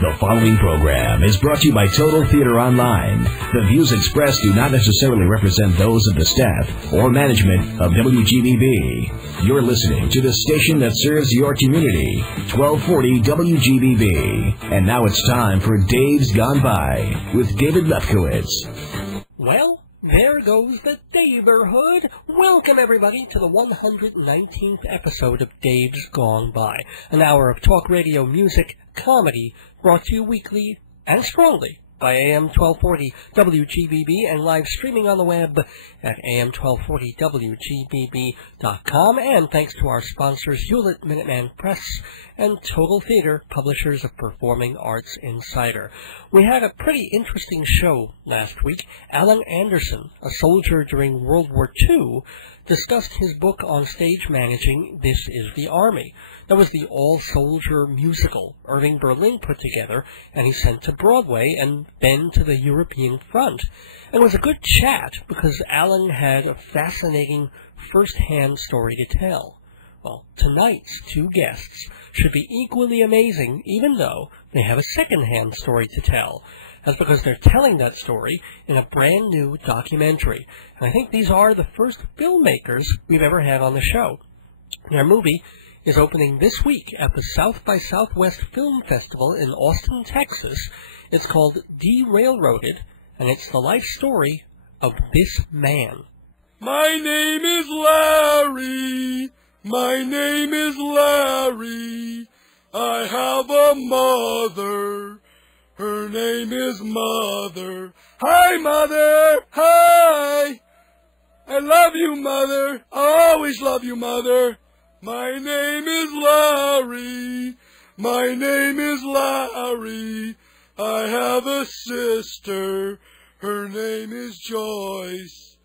The following program is brought to you by Total Theater Online. The views expressed do not necessarily represent those of the staff or management of WGBB. You're listening to the station that serves your community, 1240 WGBB. And now it's time for Dave's Gone By with David Lefkowitz. Well, there goes the Derailroaded. Welcome, everybody, to the 119th episode of Dave's Gone By, an hour of talk radio, music, comedy, brought to you weekly and strongly by AM 1240 WGBB and live streaming on the web at am1240wgbb.com. And thanks to our sponsors, Hewlett Minuteman Press and Total Theater, publishers of Performing Arts Insider. We had a pretty interesting show last week. Alan Anderson, a soldier during World War II, discussed his book on stage managing This Is the Army. That was the all-soldier musical Irving Berlin put together, and he sent to Broadway and then to the European front. And it was a good chat because Alan had a fascinating first-hand story to tell. Well, tonight's two guests should be equally amazing, even though they have a second-hand story to tell. That's because they're telling that story in a brand new documentary. And I think these are the first filmmakers we've ever had on the show. Their movie is opening this week at the South by Southwest Film Festival in Austin, Texas. It's called Derailroaded, and it's the life story of this man. My name is Larry. My name is Larry. I have a mother. Her name is Mother. Hi, Mother. Hi. I love you, Mother. I always love you, Mother. My name is Larry. My name is Larry. I have a sister. Her name is Joyce.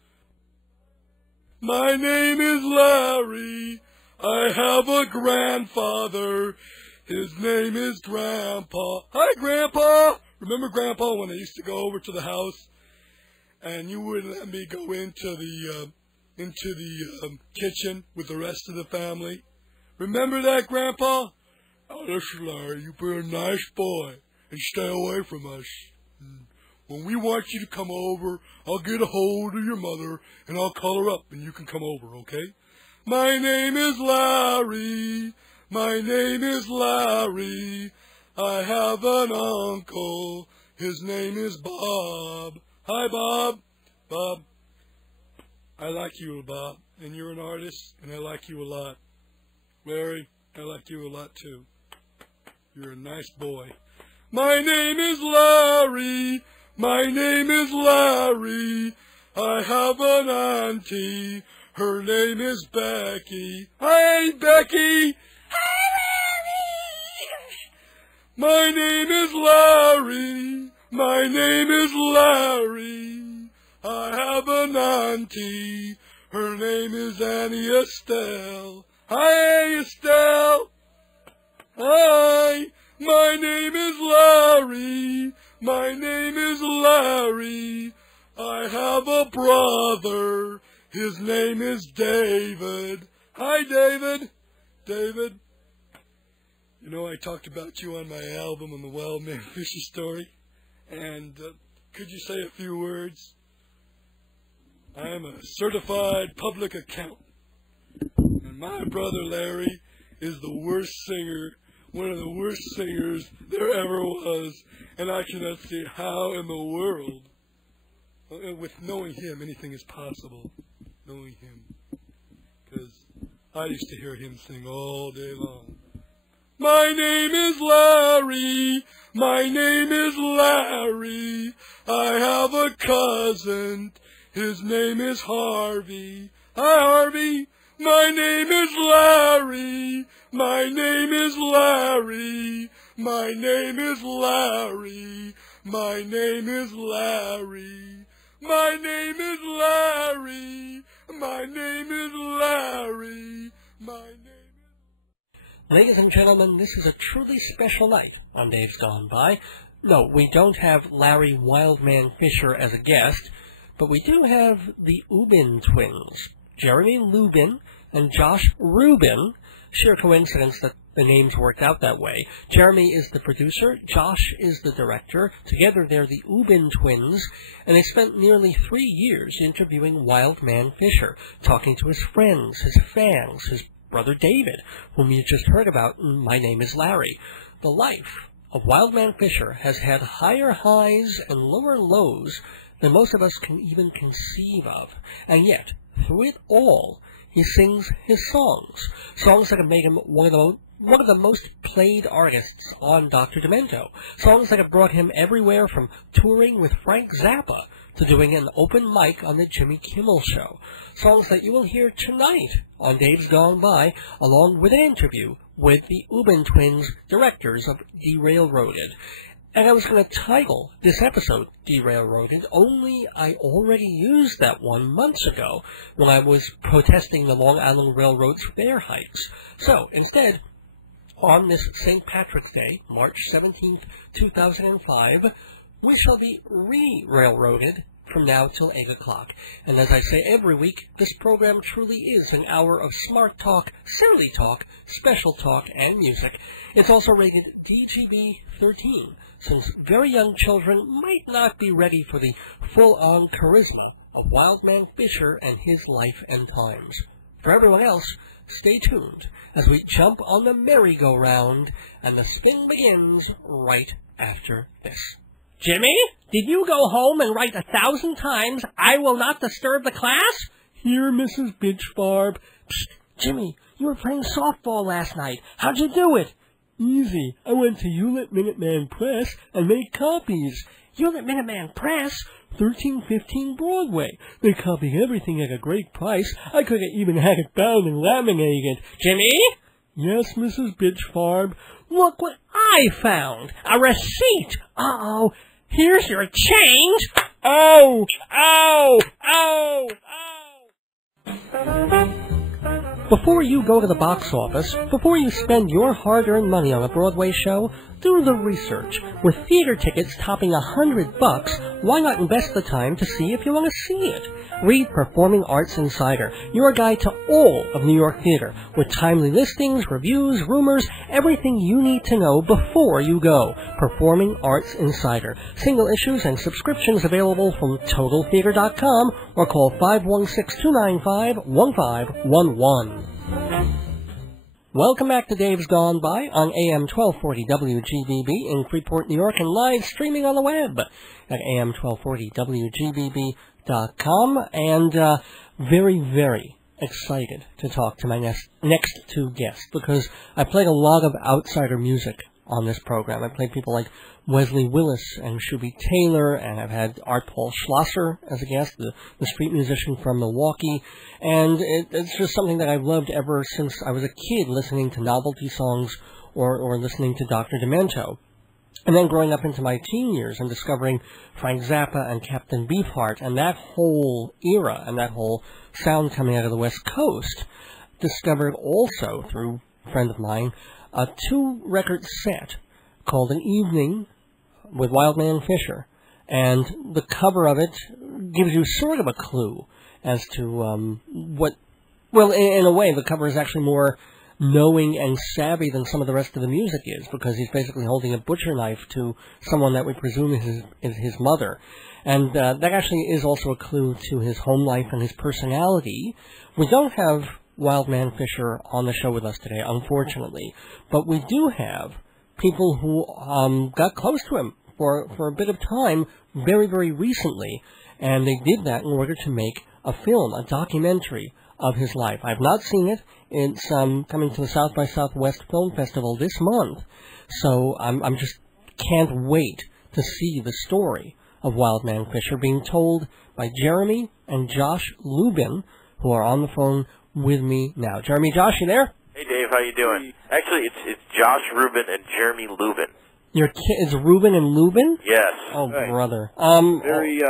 My name is Larry. I have a grandfather. His name is Grandpa. Hi, Grandpa. Remember, Grandpa, when I used to go over to the house and you wouldn't let me go into the kitchen with the rest of the family? Remember that, Grandpa? Oh, listen, Larry, you be a nice boy and stay away from us. When we want you to come over, I'll get a hold of your mother and I'll call her up and you can come over, okay? My name is Larry. My name is Larry. I have an uncle. His name is Bob. Hi, Bob. Bob, I like you, Bob, and you're an artist, and I like you a lot. Larry, I like you a lot, too. You're a nice boy. My name is Larry. My name is Larry. I have an auntie. Her name is Becky. Hi, Becky. My name is Larry. My name is Larry. I have an auntie. Her name is Annie Estelle. Hi, Estelle. Hi. My name is Larry. My name is Larry. I have a brother. His name is David. Hi, David. David. You know, I talked about you on my album on the Wild Man Fischer story, and could you say a few words? I am a certified public accountant, and my brother Larry is the worst singer, one of the worst singers there ever was, and I cannot see how in the world, with knowing him, anything is possible, knowing him, because I used to hear him sing all day long. My name is Larry. My name is Larry. I have a cousin. His name is Harvey. Hi, Harvey. My name is Larry. My name is Larry. My name is Larry. My name is Larry. My name is Larry. My name is Larry. My name. Ladies and gentlemen, this is a truly special night on Dave's Gone By. No, we don't have Larry Wild Man Fischer as a guest, but we do have the Ubin Twinz, Jeremy Lubin and Josh Rubin, sheer coincidence that the names worked out that way. Jeremy is the producer, Josh is the director. Together they're the Ubin Twinz, and they spent nearly 3 years interviewing Wild Man Fischer, talking to his friends, his fans, his brother David, whom you just heard about in My Name is Larry. The life of Wild Man Fischer has had higher highs and lower lows than most of us can even conceive of, and yet, through it all, he sings his songs that have made him one of the most played artists on Dr. Demento, songs that have brought him everywhere from touring with Frank Zappa to doing an open mic on the Jimmy Kimmel Show, songs that you will hear tonight on Dave's Gone By, along with an interview with the Ubin Twinz, directors of Derailroaded. And I was going to title this episode Derailroaded, only I already used that one months ago when I was protesting the Long Island Railroad's fare hikes. So, instead, on this St. Patrick's Day, March 17th, 2005, we shall be re-railroaded from now till 8 o'clock. And as I say every week, this program truly is an hour of smart talk, silly talk, special talk, and music. It's also rated WGBB-13, since very young children might not be ready for the full-on charisma of Wild Man Fischer and his life and times. For everyone else, stay tuned as we jump on the merry-go-round, and the spin begins right after this. Jimmy? Did you go home and write 1,000 times, "I will not disturb the class"? Here, Mrs. Bitchbarb. Psst, Jimmy, you were playing softball last night. How'd you do it? Easy. I went to Hewlett Minuteman Press and made copies. Hewlett Minuteman Press? 1315 Broadway. They copy everything at a great price. I could have even had it bound and laminated. Jimmy? Yes, Mrs. Bitchbarb. Look what I found. A receipt. Uh-oh. Here's your change. Oh, oh, oh, oh. Before you go to the box office, before you spend your hard-earned money on a Broadway show, do the research. With theater tickets topping $100, why not invest the time to see if you want to see it? Read Performing Arts Insider, your guide to all of New York theater, with timely listings, reviews, rumors, everything you need to know before you go. Performing Arts Insider. Single issues and subscriptions available from TotalTheater.com or call 516-295-1511. Welcome back to Dave's Gone By on AM 1240 WGBB in Freeport, New York, and live streaming on the web at AM1240WGBB.com. And very, very excited to talk to my next two guests, because I played a lot of outsider music on this program. I played people like Wesley Willis and Shuby Taylor, and I've had Art Paul Schlosser as a guest, the street musician from Milwaukee, and it's just something that I've loved ever since I was a kid, listening to novelty songs or listening to Dr. Demento. And then growing up into my teen years and discovering Frank Zappa and Captain Beefheart and that whole era and that whole sound coming out of the West Coast, discovered also through a friend of mine a 2-record set called An Evening with Wild Man Fischer, and the cover of it gives you sort of a clue as to in a way, the cover is actually more knowing and savvy than some of the rest of the music is, because he's basically holding a butcher knife to someone that we presume is his mother. And that actually is also a clue to his home life and his personality. We don't have Wild Man Fischer on the show with us today, unfortunately, but we do have people who got close to him for a bit of time very, very recently, and they did that in order to make a film, a documentary of his life. I've not seen it. It's coming to the South by Southwest Film Festival this month, so I'm just can't wait to see the story of Wild Man Fischer being told by Jeremy and Josh Rubin, who are on the phone with me now. Jeremy, Josh, you there? Hey, Dave, how you doing? Actually, it's Josh Rubin and Jeremy Lubin. Your kid is Rubin and Lubin? Yes. Oh, right. Brother. Very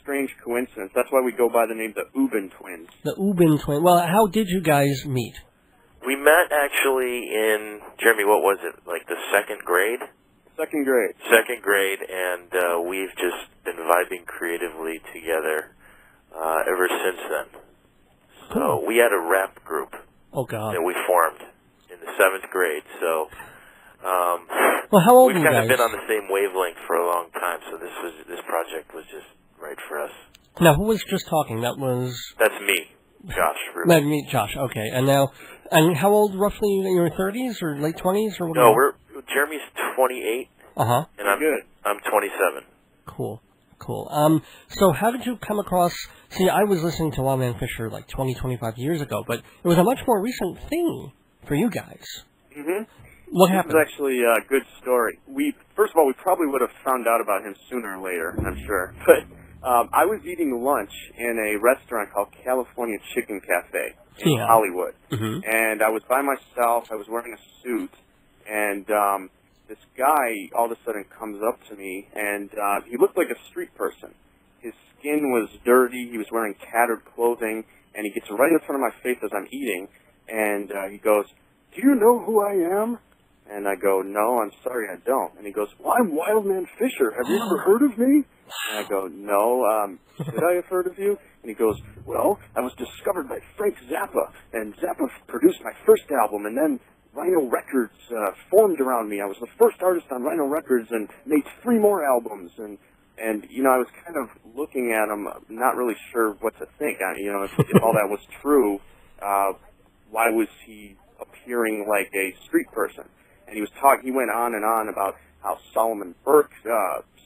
strange coincidence. That's why we go by the name the Ubin Twinz. The Ubin Twinz. Well, how did you guys meet? We met actually in, Jeremy, what was it, like the second grade? Second grade. Second grade, and we've just been vibing creatively together ever since then. So we had a rap group Oh, God. that we formed. 7th grade, so well, how old we've are you kind guys? of been on the same wavelength for a long time, so this project was just right for us. Now, who was just talking? That's me, Josh Rubin. Let me, Josh. Okay, and how old roughly? In your 30s or late 20s or what? No, Jeremy's 28, and I'm 27. Cool. So how did you come across? See, I was listening to Wild Man Fischer like 25 years ago, but it was a much more recent thing for you guys. Mm-hmm. What happened? This is actually a good story. First of all, we probably would have found out about him sooner or later, I'm sure. But I was eating lunch in a restaurant called California Chicken Cafe in Hollywood. Mm-hmm. And I was by myself. I was wearing a suit. And this guy all of a sudden comes up to me, and he looked like a street person. His skin was dirty. He was wearing tattered clothing. And he gets right in front of my face as I'm eating. And he goes, "Do you know who I am?" And I go, "No, I'm sorry, I don't." And he goes, "Well, I'm Wild Man Fischer. Have you ever heard of me?" And I go, "No, should I have heard of you?" And he goes, "Well, I was discovered by Frank Zappa, and Zappa produced my first album, and then Rhino Records formed around me. I was the first artist on Rhino Records and made 3 more albums." And you know, I was kind of looking at him, not really sure what to think. You know, if all that was true, why was he appearing like a street person? And he went on and on about how Solomon Burke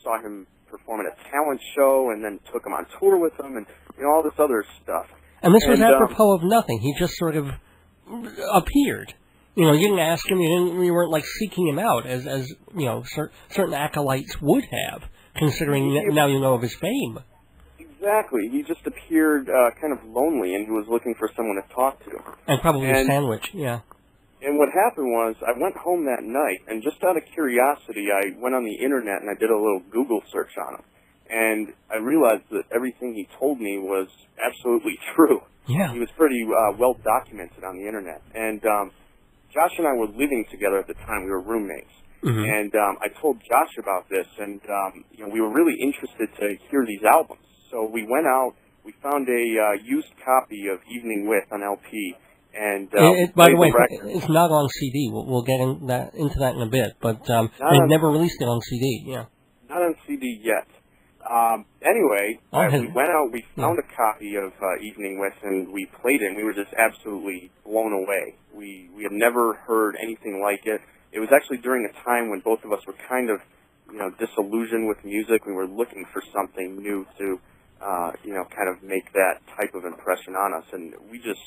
saw him perform at a talent show and then took him on tour with him, and you know, all this other stuff. And this was apropos of nothing. He just sort of appeared. You know, you didn't ask him. You weren't like seeking him out as you know, certain acolytes would have, considering now you know of his fame. Exactly. He just appeared kind of lonely, and he was looking for someone to talk to. And probably a sandwich. Yeah. And what happened was, I went home that night, and just out of curiosity, I went on the internet and I did a little Google search on him. And I realized that everything he told me was absolutely true. Yeah. He was pretty well documented on the internet. And Josh and I were living together at the time. We were roommates. Mm-hmm. And I told Josh about this, and you know, we were really interested to hear these albums. So we went out, we found a used copy of Evening With on LP. And by the way, it's not on CD. We'll get into that in a bit, but they've never released it on CD. Yeah, not on CD yet. Anyway, we went out. We found a copy of Evening With, and we played it. And we were just absolutely blown away. We had never heard anything like it. It was actually during a time when both of us were kind of, you know, disillusioned with music. We were looking for something new to, you know, kind of make that type of impression on us, and we just.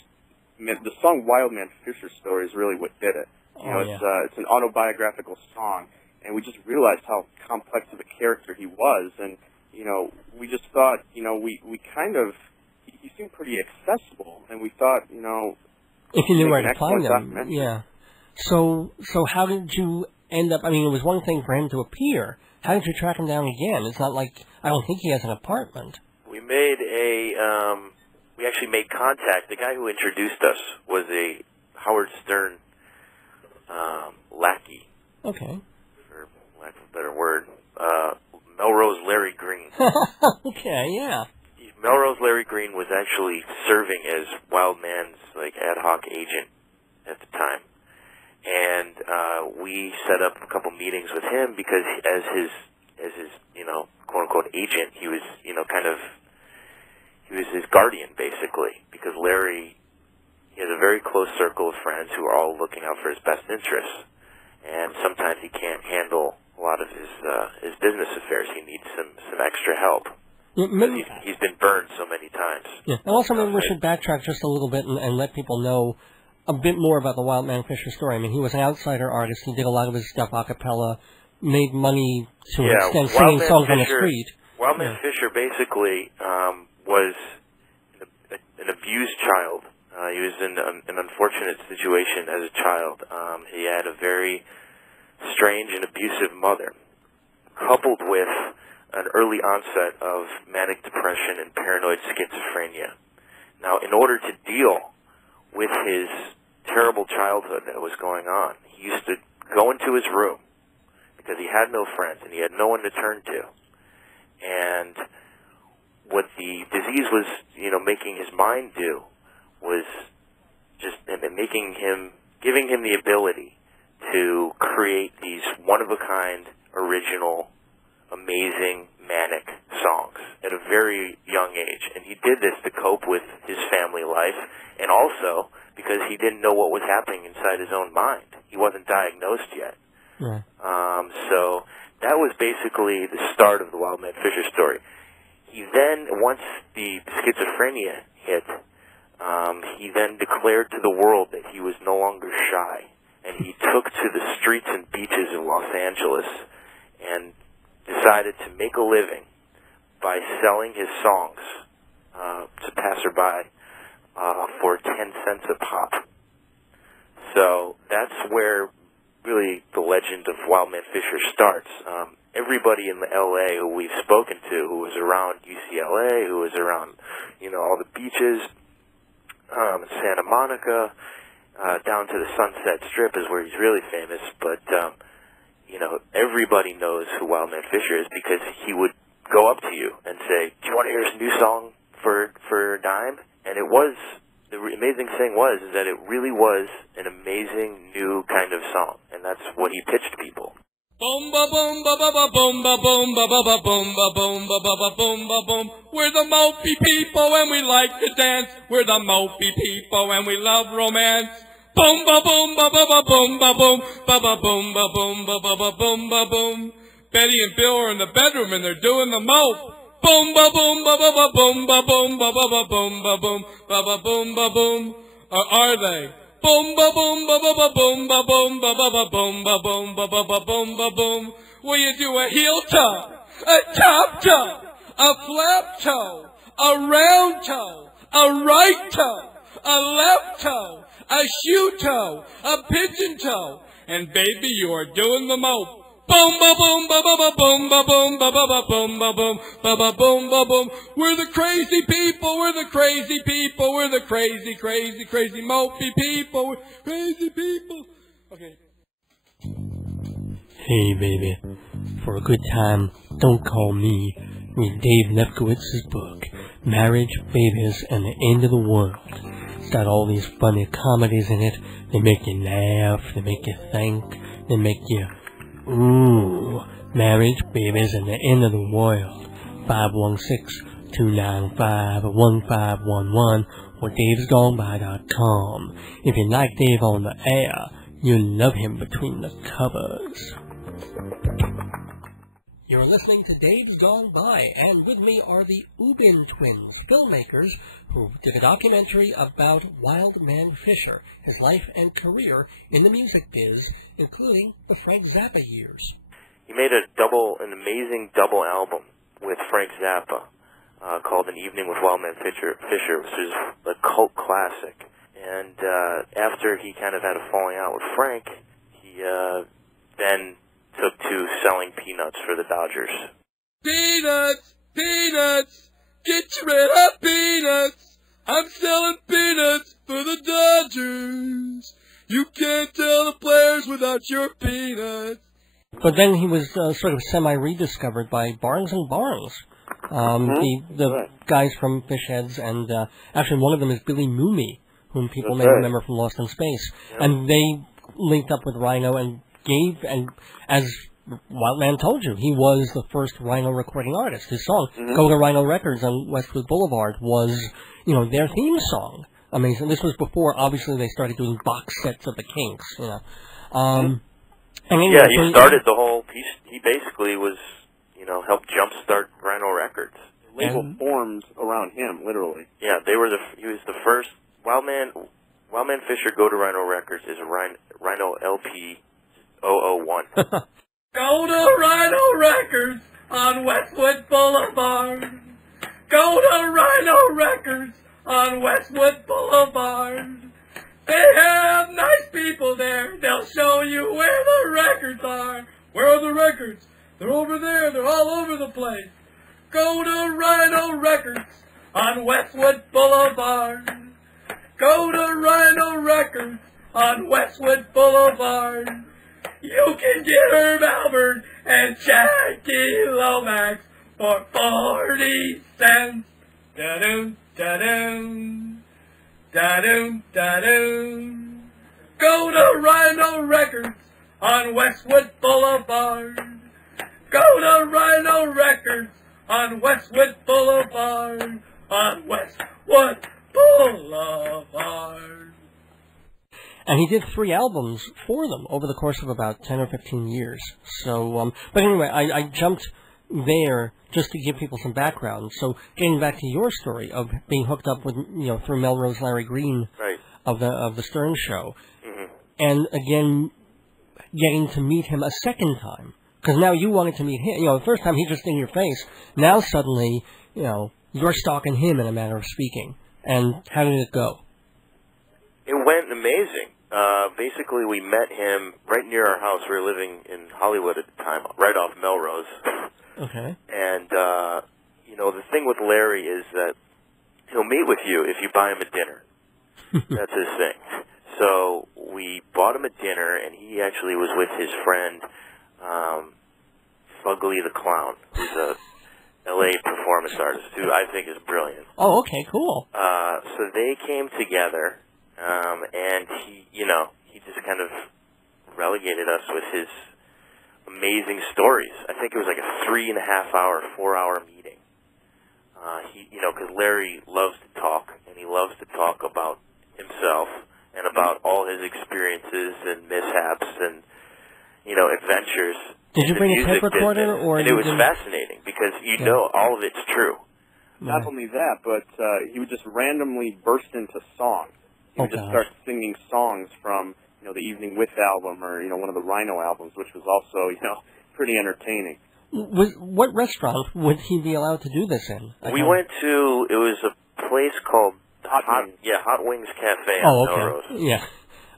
The song Wild Man Fischer Story is really what did it. You know, it's an autobiographical song, and we just realized how complex of a character he was, and, you know, we just thought, you know, we kind of, he seemed pretty accessible, and we thought, you know, if you knew where to find him, yeah. So how did you end up, I mean, it was one thing for him to appear. How did you track him down again? It's not like, I don't think he has an apartment. We actually made contact. The guy who introduced us was a Howard Stern lackey. Okay. For lack of a better word. Melrose Larry Green. Okay, yeah. Melrose Larry Green was actually serving as Wild Man's like ad hoc agent at the time. And we set up a couple meetings with him because as his you know, quote unquote agent, he was, you know, he was his guardian, basically, because Larry, he has a very close circle of friends who are all looking out for his best interests, and sometimes he can't handle a lot of his business affairs. He needs some extra help. He's been burned so many times. Yeah, and also maybe we should backtrack just a little bit and let people know a bit more about the Wild Man Fischer story. I mean, he was an outsider artist. He did a lot of his stuff a cappella, made money to an extent singing songs on the street. Wild Man Fischer basically was an abused child. He was in an unfortunate situation as a child. He had a very strange and abusive mother, coupled with an early onset of manic depression and paranoid schizophrenia. Now, in order to deal with his terrible childhood that was going on, he used to go into his room because he had no friends and he had no one to turn to. And what the disease was, you know, making his mind do was just making him giving him the ability to create these one-of-a-kind, original, amazing, manic songs at a very young age. And he did this to cope with his family life, and also because he didn't know what was happening inside his own mind. He wasn't diagnosed yet. Yeah. So that was basically the start of the Wild Man Fischer story. He then, once the schizophrenia hit, he then declared to the world that he was no longer shy, and he took to the streets and beaches of Los Angeles and decided to make a living by selling his songs to passerby for 10 cents a pop. So that's where really the legend of Wild Man Fischer starts. Everybody in the L.A. who we've spoken to, who was around UCLA, who was around, all the beaches, Santa Monica, down to the Sunset Strip is where he's really famous. But, everybody knows who Wild Man Fischer is because he would go up to you and say, "Do you want to hear this new song for a dime?" And the amazing thing was that it really was an amazing new kind of song, and that's what he pitched people. Boom ba boom ba ba ba boom ba boom ba ba ba boom ba boom ba ba ba boom ba boom. We're the mopey people and we like to dance. We're the mopey people and we love romance. Boom ba boom ba ba ba boom ba boom ba ba boom ba boom ba ba ba boom ba boom. Betty and Bill are in the bedroom and they're doing the mope. Boom ba boom ba ba ba boom ba boom ba ba ba boom ba boom ba ba boom ba boom. Or are they? Boom ba boom ba ba ba boom ba boom ba ba ba boom ba boom ba ba ba boom ba boom. Will you do a heel toe, a top toe, a flap toe, a round toe, a right toe, a left toe, a shoe toe, a pigeon toe, and baby, you are doing the mope. Boom ba boom ba ba ba boom ba boom ba ba ba boom ba boom ba ba boom ba boom. We're the crazy people. We're the crazy people. We're the crazy, crazy, crazy mopey people. We're crazy people. Okay. Hey, baby. For a good time, don't call me. Read Dave Lefkowitz's book, Marriage, Babies, and the End of the World. It's got all these funny comedies in it. They make you laugh. They make you think. They make you... Ooh, Marriage, Babies, and the End of the World. 516-295-1511 or davesgoneby.com. If you like Dave on the air, you'll love him between the covers. You're listening to Dave's Gone By, and with me are the Ubin Twinz, filmmakers, who did a documentary about Wild Man Fischer, his life and career in the music biz, including the Frank Zappa years. He made an amazing double album with Frank Zappa called An Evening with Wild Man Fischer, which is a cult classic. And after he kind of had a falling out with Frank, he then took to selling peanuts for the Dodgers. Peanuts! Peanuts! Get your red hot peanuts! I'm selling peanuts for the Dodgers! You can't tell the players without your peanuts! But then he was sort of semi-rediscovered by Barnes and Barnes. The guys from Fishheads, and actually one of them is Billy Mooney, whom people may remember from Lost in Space. Yeah. And they linked up with Rhino and and as Wild Man told you, he was the first Rhino recording artist. His song, Go to Rhino Records on Westwood Boulevard, was, their theme song. I mean, this was before, obviously, they started doing box sets of the Kinks, And anyway, he started the whole piece. He basically was, helped jumpstart Rhino Records. The label formed around him, literally. Yeah, he was the first. Wild Man Fischer Go to Rhino Records is a Rhino LP 001. Go to Rhino Records on Westwood Boulevard. Go to Rhino Records on Westwood Boulevard. They have nice people there. They'll show you where the records are. Where are the records? They're over there. They're all over the place. Go to Rhino Records on Westwood Boulevard. Go to Rhino Records on Westwood Boulevard. You can get Herb Alpert and Jackie Lomax for 40 cents. Da-doom, da-doom, da-doom, da-doom. Go to Rhino Records on Westwood Boulevard. Go to Rhino Records on Westwood Boulevard. On Westwood Boulevard. And he did 3 albums for them over the course of about 10 or 15 years. So, but anyway, I jumped there just to give people some background. So, getting back to your story of being hooked up with, through Melrose Larry Green Right. of the Stern Show, Mm-hmm. and again getting to meet him a second time, because now you wanted to meet him. The first time he just in your face. Now suddenly, you're stalking him in a manner of speaking. And how did it go? It went amazing. Basically, we met him right near our house. We were living in Hollywood at the time, right off Melrose. Okay. And, the thing with Larry is that he'll meet with you if you buy him a dinner. That's his thing. So we bought him a dinner, and he actually was with his friend, Fugly the Clown, who's a L.A. performance artist who I think is brilliant. Oh, okay, cool. So they came together, and he just kind of relegated us with his amazing stories. I think it was like a 3.5-hour, 4-hour meeting. Because Larry loves to talk, and he loves to talk about himself and about all his experiences and mishaps and, adventures. Did you bring a tape recorder, or and it was fascinating because all of it's true. Not only that, but he would just randomly burst into songs. He would just start singing songs from the Evening With album or one of the Rhino albums, which was also pretty entertaining. What restaurant would he be allowed to do this in? We went to, it was a place called Hot Wings Cafe on Melrose. Yeah.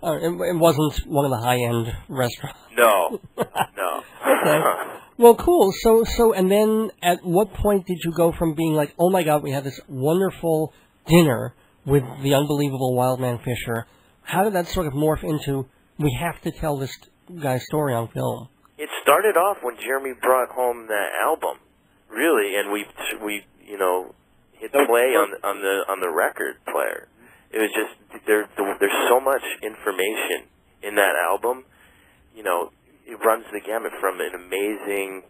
It wasn't one of the high-end restaurants. No. Okay. Well, cool. So, and then at what point did you go from being like, oh my God, we had this wonderful dinner with the unbelievable Wild Man Fischer? How did that sort of morph into, we have to tell this guy's story on film? It started off when Jeremy brought home that album, really, and we hit play on the record player. It was just there's so much information in that album. It runs the gamut from an amazing,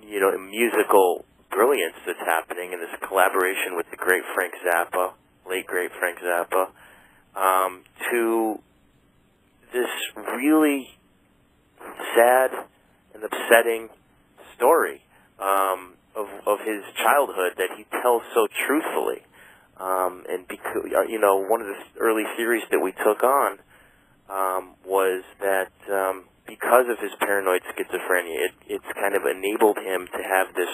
musical brilliance that's happening, and this collaboration with the great Frank Zappa, late great Frank Zappa, to this really sad and upsetting story of his childhood that he tells so truthfully. And because one of the early theories that we took on was that because of his paranoid schizophrenia, it's kind of enabled him to have this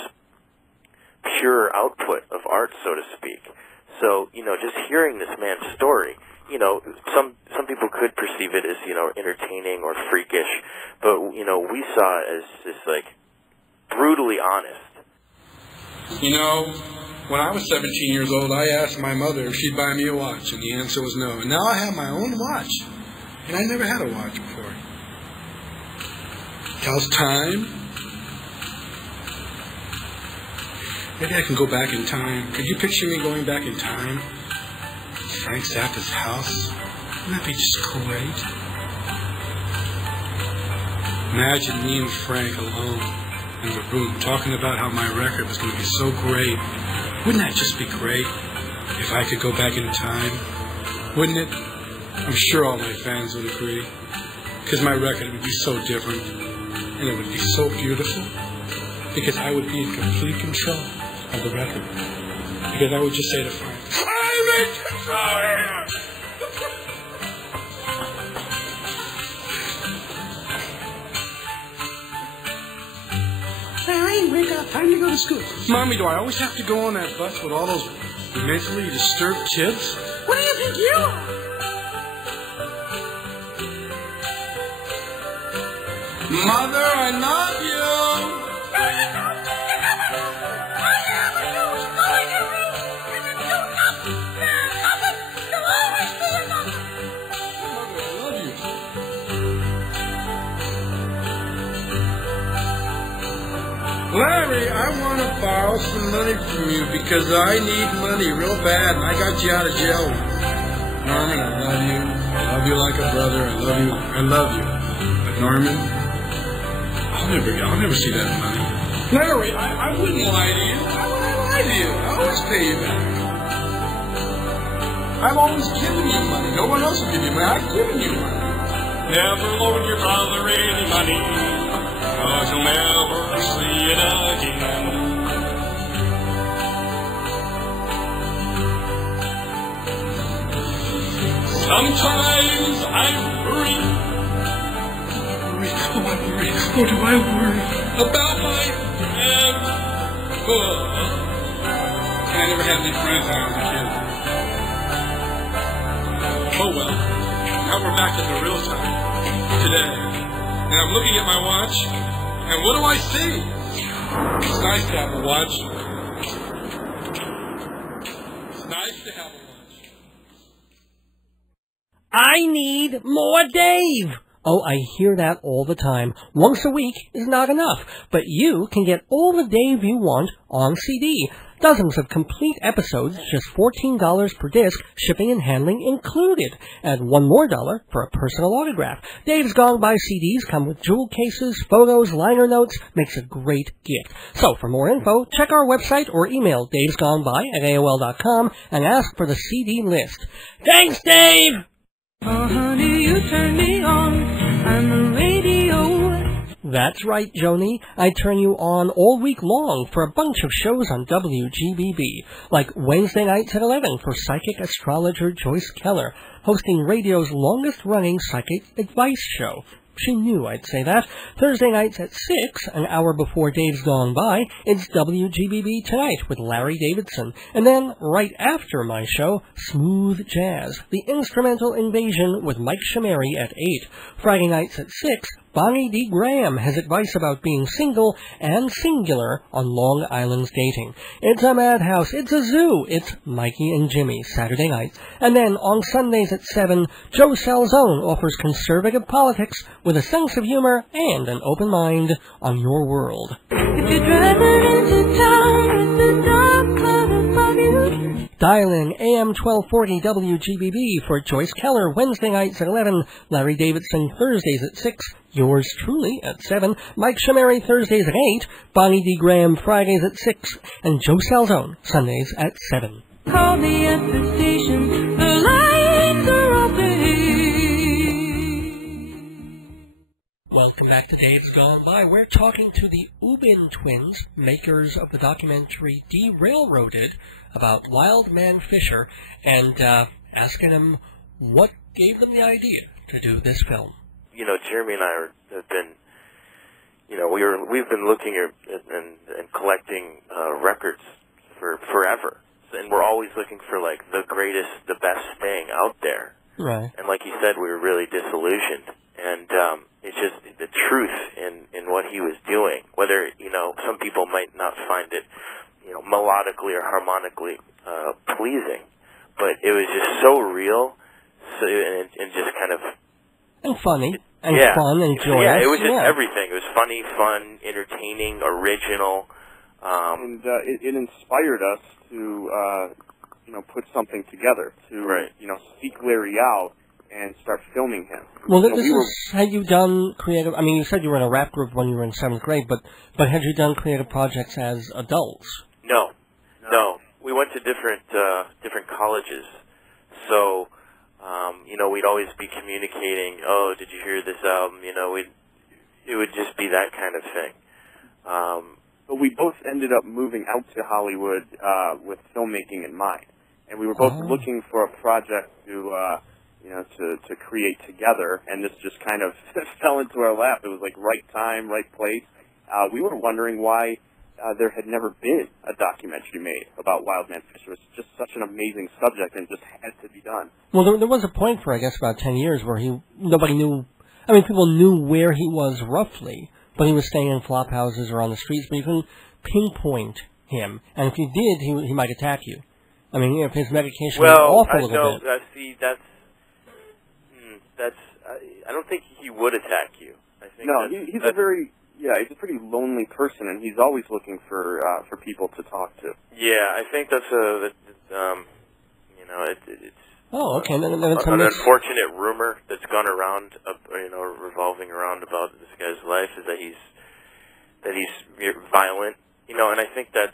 pure output of art, so to speak. So, just hearing this man's story, some people could perceive it as, entertaining or freakish, but, we saw it as just, brutally honest. When I was 17 years old, I asked my mother if she'd buy me a watch, and the answer was no. And now I have my own watch, and I never had a watch before. It tells time. Maybe I can go back in time. Could you picture me going back in time? Frank Zappa's house? Wouldn't that be just great? Imagine me and Frank alone in the room talking about how my record was going to be so great. Wouldn't that just be great if I could go back in time? Wouldn't it? I'm sure all my fans would agree. Because my record would be so different. And it would be so beautiful. Because I would be in complete control of the record. Because I would just say to Frank, I'm in control here! Larry, wake up. Time to go to school. Mommy, do I always have to go on that bus with all those mentally disturbed kids? What do you think you are? Mother, I love you. No, you don't. You never do. All you ever do is go in your room and then do nothing. There's nothing. You'll always be a nothing. Larry, I want to borrow some money from you because I need money real bad, and I got you out of jail once. Norman, I love you. I love you like a brother. I love you. I love you. But Norman, I'll never see that money. Larry, I wouldn't lie to you. I wouldn't lie to you. I always pay you back. I've always given you money. No one else will give you money. I've given you money. Never loan your brother any money, 'cause you'll never see it again. Sometimes I worry. Oh, I worry. Oh, do I worry about my friends? I never had any friends when I was a kid. Oh, well. Now we're back to the real time. Today. And I'm looking at my watch. And what do I see? It's nice to have a watch. It's nice to have a watch. I need more Dave! Oh, I hear that all the time. Once a week is not enough, but you can get all the Dave you want on CD. Dozens of complete episodes, just $14 per disc, shipping and handling included. Add $1 more for a personal autograph. Dave's Gone By CDs come with jewel cases, photos, liner notes, makes a great gift. So for more info, check our website or email davesgoneby@AOL.com and ask for the CD list. Thanks, Dave! Oh, honey, you turn me on. I'm a radio. That's right, Joni. I turn you on all week long for a bunch of shows on WGBB, like Wednesday nights at 11 for psychic astrologer Joyce Keller, hosting radio's longest-running psychic advice show. She knew I'd say that. Thursday nights at 6, an hour before Dave's Gone By, it's WGBB Tonight with Larry Davidson. And then, right after my show, Smooth Jazz, the Instrumental Invasion with Mike Shameri at 8. Friday nights at 6, Bonnie D. Graham has advice about being single and singular on Long Island's dating. It's a madhouse. It's a zoo. It's Mikey and Jimmy, Saturday nights. And then on Sundays at 7, Joe Salzone offers conservative politics with a sense of humor and an open mind on your world. If you're driving into town with the dog club above you. Dial in AM 1240 WGBB for Joyce Keller, Wednesday nights at 11, Larry Davidson, Thursdays at 6, yours truly at 7, Mike Shameri, Thursdays at 8, Bonnie D. Graham, Fridays at 6, and Joe Salzone, Sundays at 7. Call me at the station, the lights are open. Welcome back to Dave's Gone By. We're talking to the Ubin Twins, makers of the documentary Derailroaded, about Wild Man Fischer, and asking them what gave them the idea to do this film. You know, Jeremy and I have been, you know, we've been looking at and collecting records for forever, and we're always looking for like the greatest, the best thing out there. Right. And like you said, we were really disillusioned, and it's just the truth in what he was doing. Whether, you know, some people might not find it, you know, melodically or harmonically pleasing, but it was just so real, so and just kind of and funny and yeah. fun and joyous. Yeah, it was just everything. It was funny, fun, entertaining, original, and it inspired us to you know, put something together to you know, seek Larry out and start filming him. Well, had you done creative? I mean, you said you were in a rap group when you were in 7th grade, but had you done creative projects as adults? No. We went to different colleges, so you know, we'd always be communicating. Oh, did you hear this album? You know, it would just be that kind of thing. But we both ended up moving out to Hollywood with filmmaking in mind, and we were both looking for a project to you know, to create together, and this just kind of fell into our lap. It was like right time, right place. We were wondering why there had never been a documentary made about Wild Man Fischer. It's just such an amazing subject and just had to be done. Well, there was a point for, I guess, about 10 years where nobody knew, I mean, people knew where he was roughly, but he was staying in flop houses or on the streets, but you couldn't pinpoint him. And if you did, he might attack you. I mean, if his medication was off a little bit. See, I don't think he would attack you. I think he's a very, he's a pretty lonely person, and he's always looking for people to talk to. Yeah, I think that's you know, it's Oh, okay. Then an unfortunate rumor that's gone around, revolving around about this guy's life is that he's violent, and I think that's.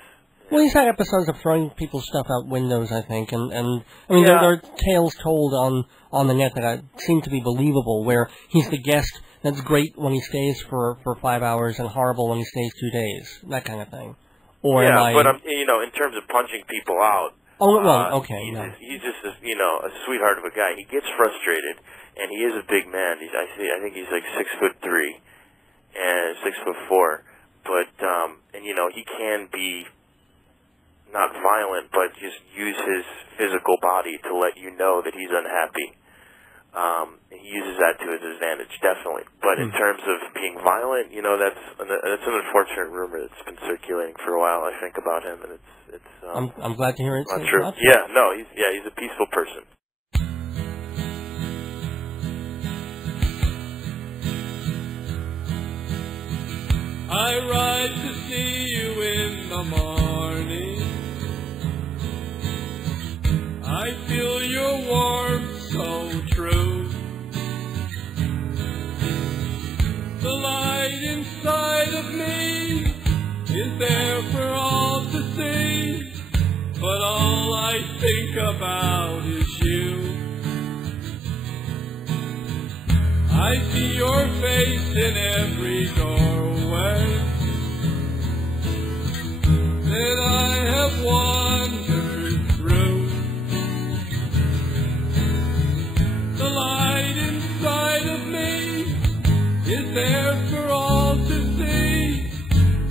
Well, he's had episodes of throwing people's stuff out windows, I think, and I mean, there are tales told on the net that seem to be believable, where he's the guest that's great when he stays for 5 hours and horrible when he stays 2 days, that kind of thing. Or but in terms of punching people out. Oh, well, okay. He's just a sweetheart of a guy. He gets frustrated, and he is a big man. I think he's like 6'3" and 6'4", but he can be not violent, but just use his physical body to let you know that he's unhappy. He uses that to his advantage, definitely. But in terms of being violent, that's an unfortunate rumor that's been circulating for a while, I think, about him, and it's. I'm glad to hear it's not true. He's a peaceful person. I rise to see you in the morning. I feel your warmth so true. The light inside of me is there for all to see, but all I think about is you. I see your face in every doorway that I have wandered through. The light inside of me is there for all to see,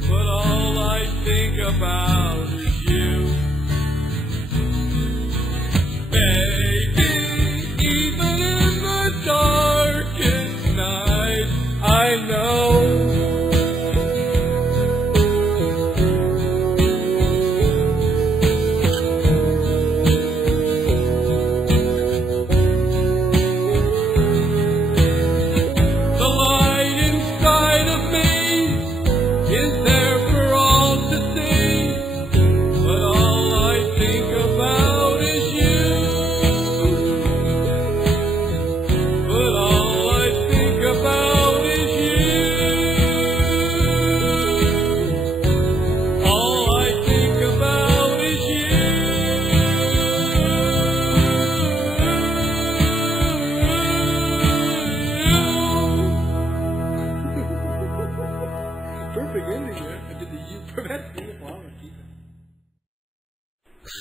but all I think about is you. Baby, even in the darkest night, I know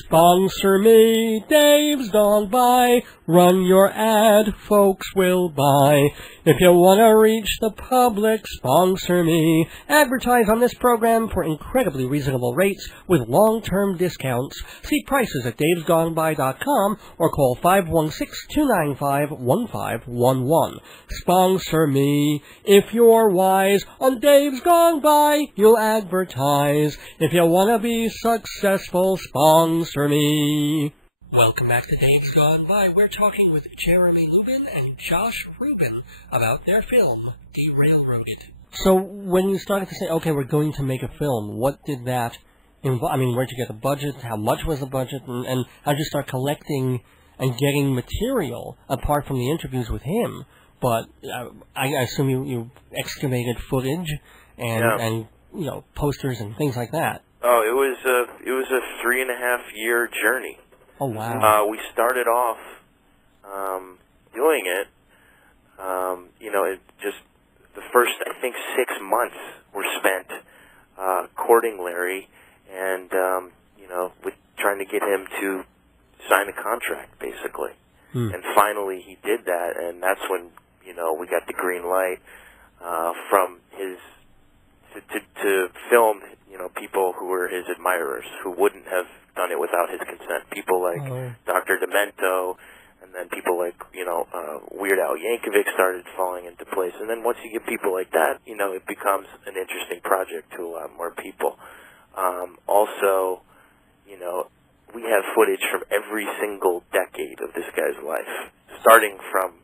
Sponsor me, Dave's gone by. Run your ad, folks will buy. If you want to reach the public, sponsor me. Advertise on this program for incredibly reasonable rates with long-term discounts. See prices at davesgoneby.com or call 516-295-1511. Sponsor me. If you're wise, on Dave's Gone By, you'll advertise. If you want to be successful, sponsor me. Welcome back to Dave's Gone By. We're talking with Jeremy Lubin and Josh Rubin about their film, Derailroaded. So when you started to say, okay, we're going to make a film, what did that involve? I mean, where'd you get the budget? How much was the budget? And how'd you start collecting and getting material, apart from the interviews with him? But I assume you excavated footage and posters and things like that. Oh, it was a 3.5-year journey. Oh, wow. We started off doing it. It just the first, I think, 6 months were spent courting Larry and with trying to get him to sign a contract, basically. And finally, he did that, and that's when we got the green light from his to film. People who were his admirers, who wouldn't have done it without his consent. People like Dr. Demento, and then people like, Weird Al Yankovic started falling into place. And then once you get people like that, it becomes an interesting project to a lot more people. Also, we have footage from every single decade of this guy's life, starting from,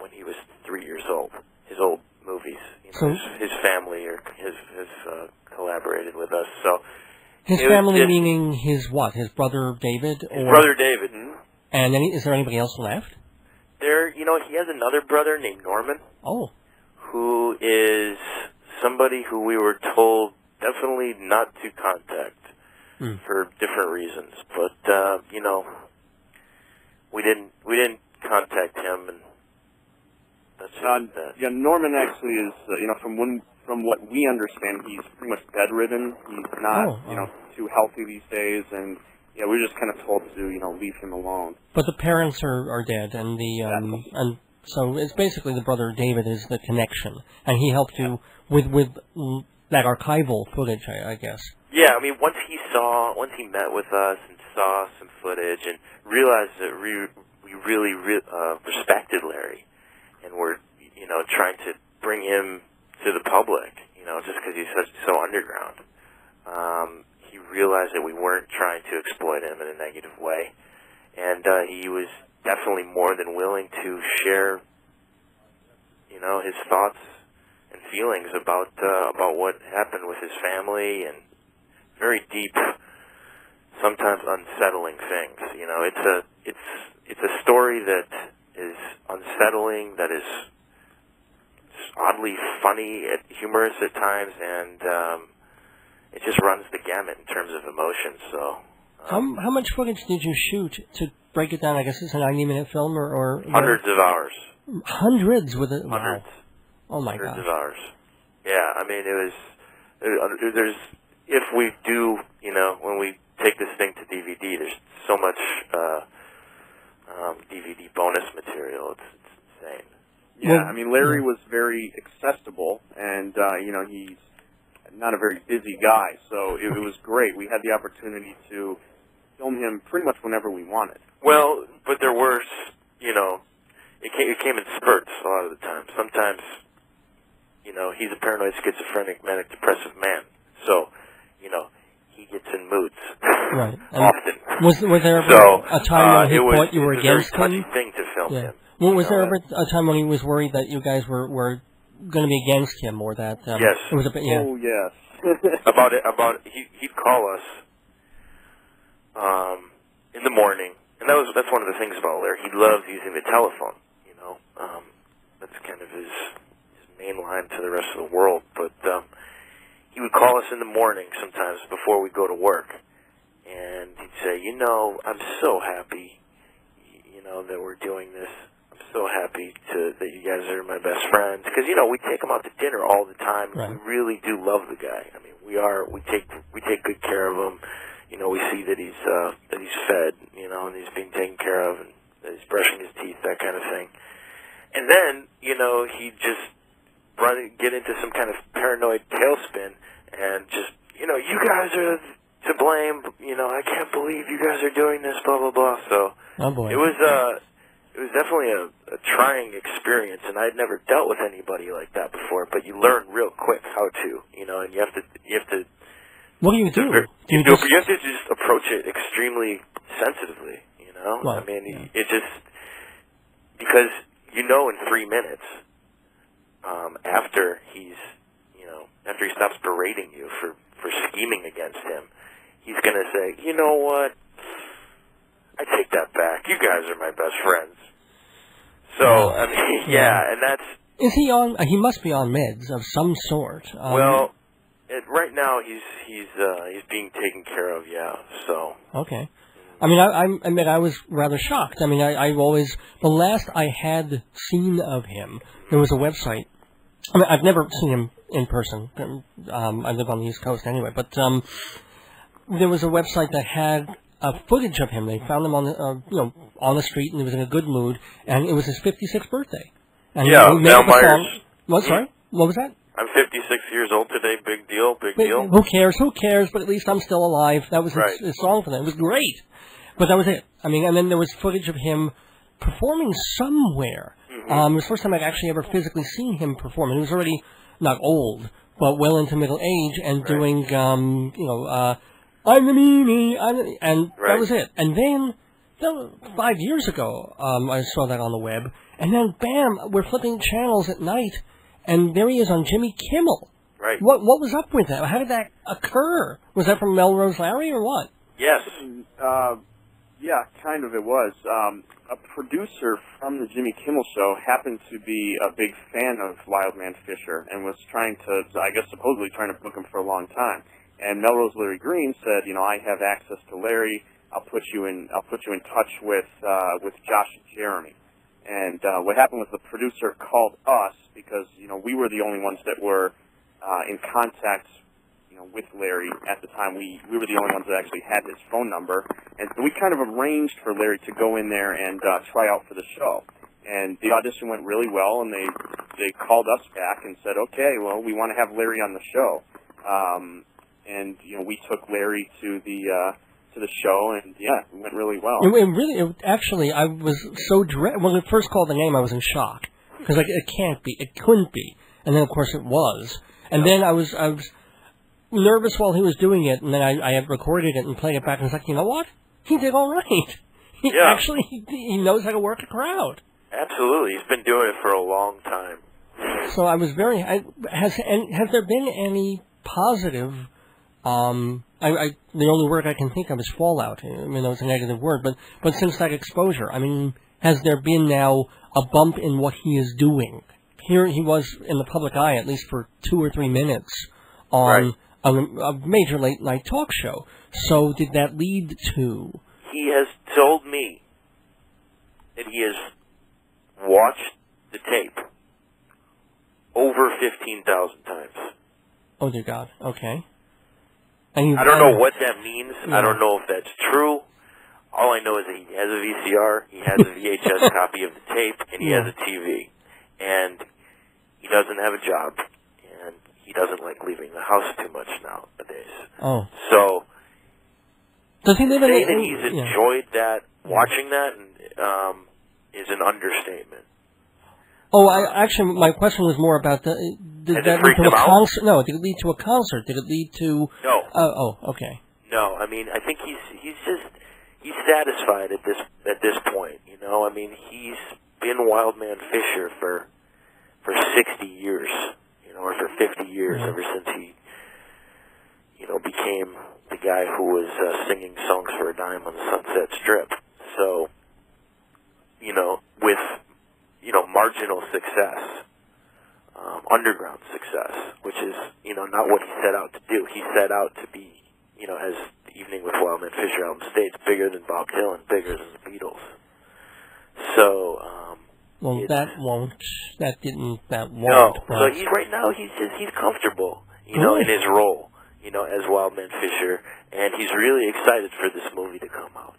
when he was 3 years old, his old movies. His family has collaborated with us. So his family meaning his what? His brother David? His brother David. And is there anybody else left? He has another brother named Norman. Oh. Who is somebody who we were told definitely not to contact for different reasons. But, we didn't contact him, and that's that. Yeah, Norman actually is, from what we understand, he's pretty much bedridden. He's not, too healthy these days, and yeah, we're just kind of told to, leave him alone. But the parents are dead, and and so it's basically the brother David is the connection, and he helped you with that archival footage, I guess. Yeah, I mean, once he met with us and saw some footage and realized that we really respected Larry, and we're trying to bring him to the public, just because he's so underground. He realized that we weren't trying to exploit him in a negative way, and he was definitely more than willing to share, his thoughts and feelings about what happened with his family, and very deep, sometimes unsettling things. It's a story that is unsettling, that is oddly funny, humorous at times, and it just runs the gamut in terms of emotions. So, how much footage did you shoot to break it down? I guess it's a 90-minute film, or hundreds of hours. Hundreds with it. Hundreds. Wow. Oh my gosh. Hundreds gosh. of hours. Yeah, I mean, there's if we do, when we take this thing to DVD, there's so much DVD bonus material. It's insane. Yeah, I mean, Larry was very accessible, and he's not a very busy guy, so it was great. We had the opportunity to film him pretty much whenever we wanted. Well, but there were, it came in spurts a lot of the time. Sometimes, he's a paranoid, schizophrenic, manic depressive man, so, he gets in moods right. often. Was there ever a time when he thought you were against him? It was a very touchy thing to film him. Well, was there ever a time when he was worried that you guys were going to be against him, or that? Yes. It was a bit. Yeah. Oh yes. He'd call us in the morning, and that's one of the things about Larry. He loves using the telephone. That's kind of his main line to the rest of the world. But he would call us in the morning sometimes before we go to work, and he'd say, I'm so happy, that we're doing this. I'm so happy that you guys are my best friends, because we take him out to dinner all the time. Right. We really do love the guy. I mean, we take good care of him. We see that he's fed, and he's being taken care of, and that he's brushing his teeth, that kind of thing. And then he'd just get into some kind of paranoid tailspin, and just you guys are to blame. I can't believe you guys are doing this, blah blah blah. So oh boy. It was definitely a trying experience, and I'd never dealt with anybody like that before. But you learn real quick how to, and you have to. What do you do? You have to just approach it extremely sensitively. Well, I mean, it just because in 3 minutes after after he stops berating you for scheming against him, he's going to say, you know what? I take that back. You guys are my best friends. So, I mean, yeah, and that's... Is he on... He must be on meds of some sort. Well, right now he's being taken care of, yeah, so... Okay. I mean, I admit I was rather shocked. I mean, I've always... The last I had seen of him, there was a website. I mean, I've never seen him in person. I live on the East Coast anyway, but there was a website that had footage of him. They found him on the street, and he was in a good mood, and it was his 56th birthday. And yeah, he Mel Myers. What? Sorry, what was that? I'm 56 years old today. Big deal. Big deal. Who cares? Who cares? But at least I'm still alive. That was right. his song for them. It was great, but that was it. I mean, and then there was footage of him performing somewhere. It was the first time I'd actually ever physically seen him perform. And he was already not old, but well into middle age, and right. doing, I'm the meanie, and right. that was it. And then 5 years ago, I saw that on the web, and then bam, we're flipping channels at night, and there he is on Jimmy Kimmel. Right. What was up with that? How did that occur? Was that from Melrose Larry or what? Yes. Yeah, kind of it was. A producer from the Jimmy Kimmel Show happened to be a big fan of Wild Man Fischer and was trying to, I guess supposedly trying to book him for a long time. And Melrose Larry Green said, I have access to Larry. I'll put you in touch with Josh and Jeremy. And what happened was the producer called us because, we were the only ones that were in contact with Larry at the time. We were the only ones that actually had his phone number, and so we kind of arranged for Larry to go in there and try out for the show. And the audition went really well, and they called us back and said, okay, well, we want to have Larry on the show. And we took Larry to the show, and yeah, it went really well. Actually, I was so when we first called the name, I was in shock because it can't be, it couldn't be, and then of course it was, and then I was nervous while he was doing it, and then I had recorded it and played it back, and I was like, you know what? He did all right. He knows how to work a crowd. Absolutely. He's been doing it for a long time. So I was has there been any positive, the only word I can think of is fallout. I mean, that was a negative word, but since that exposure, I mean, has there been now a bump in what he is doing? Here he was in the public eye, at least for 2 or 3 minutes, on a major late-night talk show. So did that lead to... He has told me that he has watched the tape over 15,000 times. Oh, dear God. Okay. And I don't know what that means. Yeah. I don't know if that's true. All I know is that he has a VCR, he has a VHS copy of the tape, and he has a TV. And he doesn't have a job. He doesn't like leaving the house too much nowadays. Oh. So, does he live to say that he's enjoyed that, watching that, is an understatement. Oh, actually, my question was more about did that lead to a concert? No, did it lead to a concert? Did it lead to... No. Oh, okay. No, I mean, I think he's satisfied at this point, I mean, he's been Wild Man Fischer for 60 years. Or for 50 years, ever since he, became the guy who was singing songs for a dime on the Sunset Strip. So, with, marginal success, underground success, which is, not what he set out to do. He set out to be, as the Evening with Wild Man Fischer album states, bigger than Bob Dylan, bigger than the Beatles. So, well, that won't. No. So right now he's comfortable, in his role, as Wild Man Fischer, and he's really excited for this movie to come out.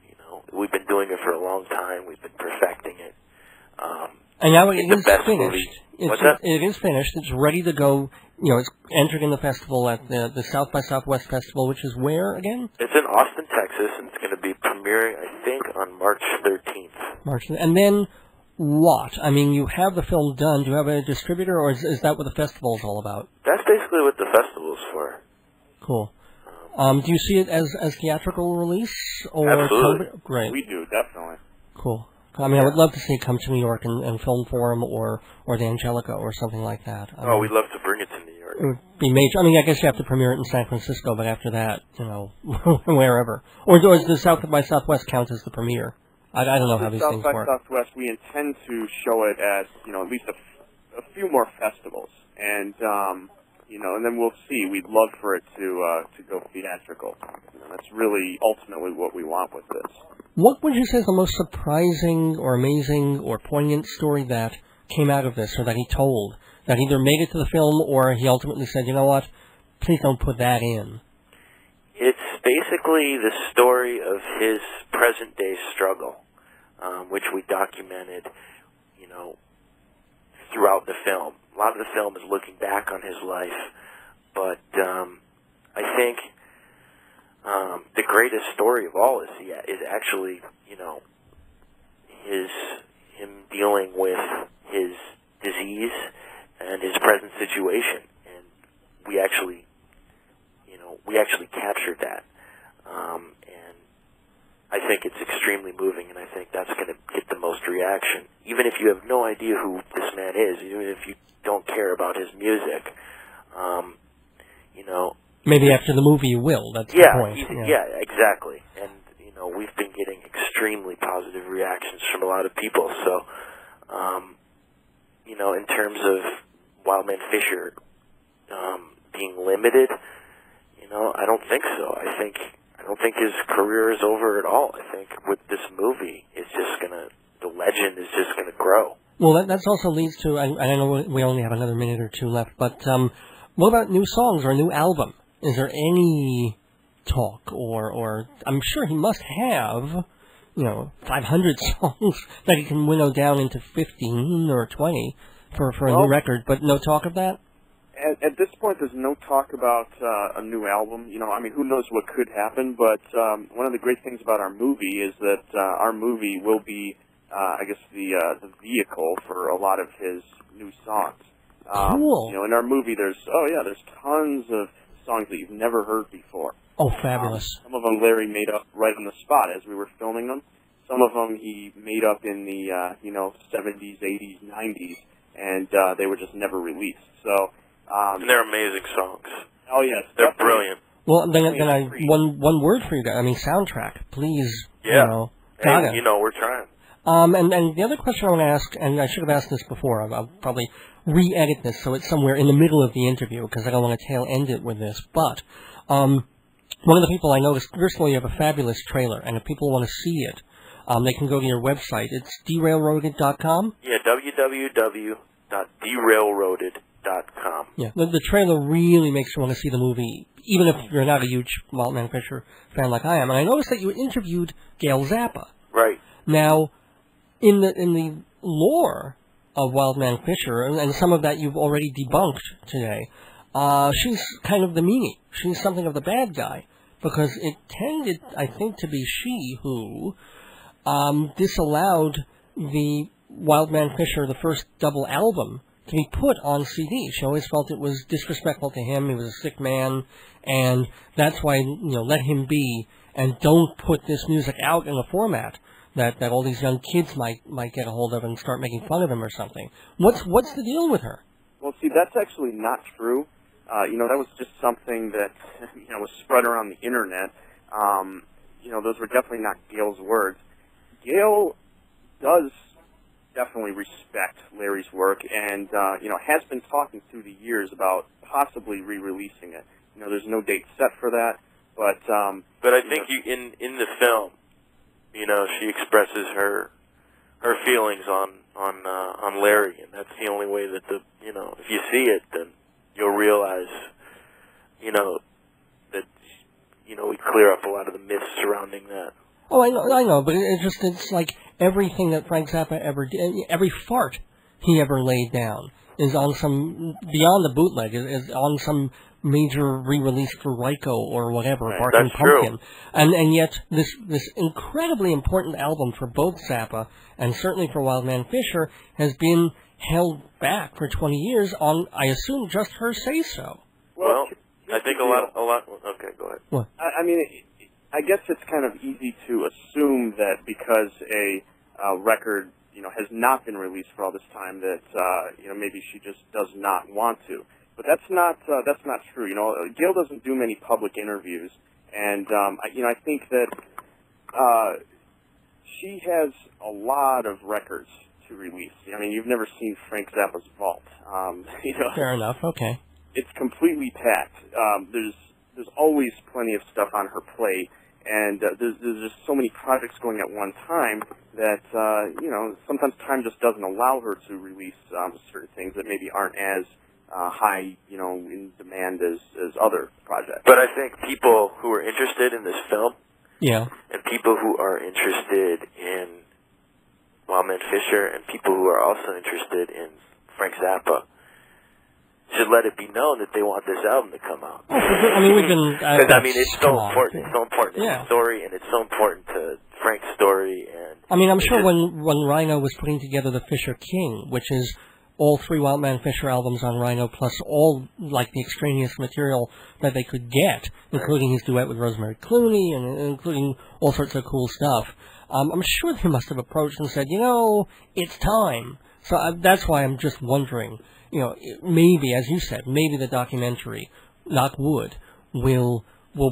We've been doing it for a long time. We've been perfecting it. And now it is finished. What's that? It is finished. It's ready to go. It's entered in the festival at the South by Southwest Festival, which is where again? It's in Austin, Texas, and it's going to be premiering, I think, on March 13th. And then. What? I mean, you have the film done. Do you have a distributor, or is that what the festival is all about? That's basically what the festival's for. Cool. Do you see it as theatrical release? Or absolutely. Great. We do, definitely. Cool. I mean, I would love to see it come to New York and Film Forum or the Angelica or something like that. We'd love to bring it to New York. It would be major. I mean, I guess you have to premiere it in San Francisco, but after that, wherever. Or does the South by Southwest count as the premiere? I don't know how these things work. South by Southwest, we intend to show it at, at least a few more festivals. And, and then we'll see. We'd love for it to go theatrical. That's really ultimately what we want with this. What would you say is the most surprising or amazing or poignant story that came out of this, or that he told? That either made it to the film, or he ultimately said, you know what, please don't put that in? It's basically the story of his present-day struggle, which we documented, throughout the film. A lot of the film is looking back on his life, but I think the greatest story of all is actually, him dealing with his disease and his present situation, and we actually captured that, and I think it's extremely moving, and I think that's going to get the most reaction. Even if you have no idea who this man is, even if you don't care about his music, Maybe after the movie you will, that's the point. Yeah, exactly. And, we've been getting extremely positive reactions from a lot of people. So, in terms of Wild Man Fischer being limited, I don't think so. I don't think his career is over at all. I think with this movie, the legend is just gonna grow. Well, that also leads to, I know we only have another minute or two left, but what about new songs or a new album? Is there any talk, or I'm sure he must have, 500 songs that he can winnow down into 15 or 20 for a new record, but no talk of that? At this point, there's no talk about a new album. Who knows what could happen, but one of the great things about our movie is that our movie will be, the vehicle for a lot of his new songs. Cool. In our movie, there's tons of songs that you've never heard before. Oh, fabulous. Some of them Larry made up right on the spot as we were filming them. Some of them he made up in the, 70s, 80s, 90s, and they were just never released. So, and they're amazing songs. Oh, yes. They're brilliant. Well, then one word for you guys. Soundtrack, please. Yeah. Hey, we're trying. And the other question I want to ask, and I should have asked this before, I'll probably re-edit this so it's somewhere in the middle of the interview because I don't want to tail-end it with this, but one of the people I noticed, first of all, you have a fabulous trailer, and if people want to see it, they can go to your website. It's derailroaded.com? Yeah, www.derailroaded.com. Yeah, the trailer really makes you want to see the movie, even if you're not a huge Wild Man Fischer fan like I am. And I noticed that you interviewed Gail Zappa. Right. Now, in the lore of Wild Man Fischer, and some of that you've already debunked today, she's kind of the meanie. She's something of the bad guy, because it tended, I think, to be she who disallowed the Wild Man Fischer, the first double album, to be put on CD. She always felt it was disrespectful to him. He was a sick man, and that's why, let him be, and don't put this music out in a format that all these young kids might get a hold of and start making fun of him or something. What's the deal with her? Well, see, that's actually not true. That was just something that, was spread around the internet. Those were definitely not Gail's words. Gail does definitely respect Larry's work and, has been talking through the years about possibly re-releasing it. There's no date set for that, but I think in the film, she expresses her feelings on Larry, and that's the only way that if you see it, then you'll realize, that we clear up a lot of the myths surrounding that. Oh, I know, but it's like everything that Frank Zappa ever did, every fart he ever laid down is on some, beyond the bootleg, is on some major re-release for Ryko or whatever, right, Barking Pumpkin. True. And yet, this incredibly important album for both Zappa, and certainly for Wild Man Fischer, has been held back for 20 years on, I assume, just her say-so. Well, I think a lot, okay, go ahead. What? I guess it's kind of easy to assume that because a record, has not been released for all this time that, maybe she just does not want to. But that's not true. Gail doesn't do many public interviews, and I think that she has a lot of records to release. You've never seen Frank Zappa's vault. Fair enough. Okay. It's completely packed. There's always plenty of stuff on her plate, and there's just so many projects going at one time that sometimes time just doesn't allow her to release certain things that maybe aren't as high, in demand as other projects. But I think people who are interested in this film, yeah, and people who are interested in Wild Man Fischer, and people who are also interested in Frank Zappa, should let it be known that they want this album to come out. We've been... Because, it's so important. It's so important to yeah. the story, and it's so important to Frank's story. And I'm sure when Rhino was putting together the Fisher King, which is all 3 Wild Man Fischer albums on Rhino, plus all, the extraneous material that they could get, including his duet with Rosemary Clooney, and including all sorts of cool stuff, I'm sure they must have approached and said, it's time. So that's why I'm just wondering, maybe, as you said, maybe the documentary, knock wood, will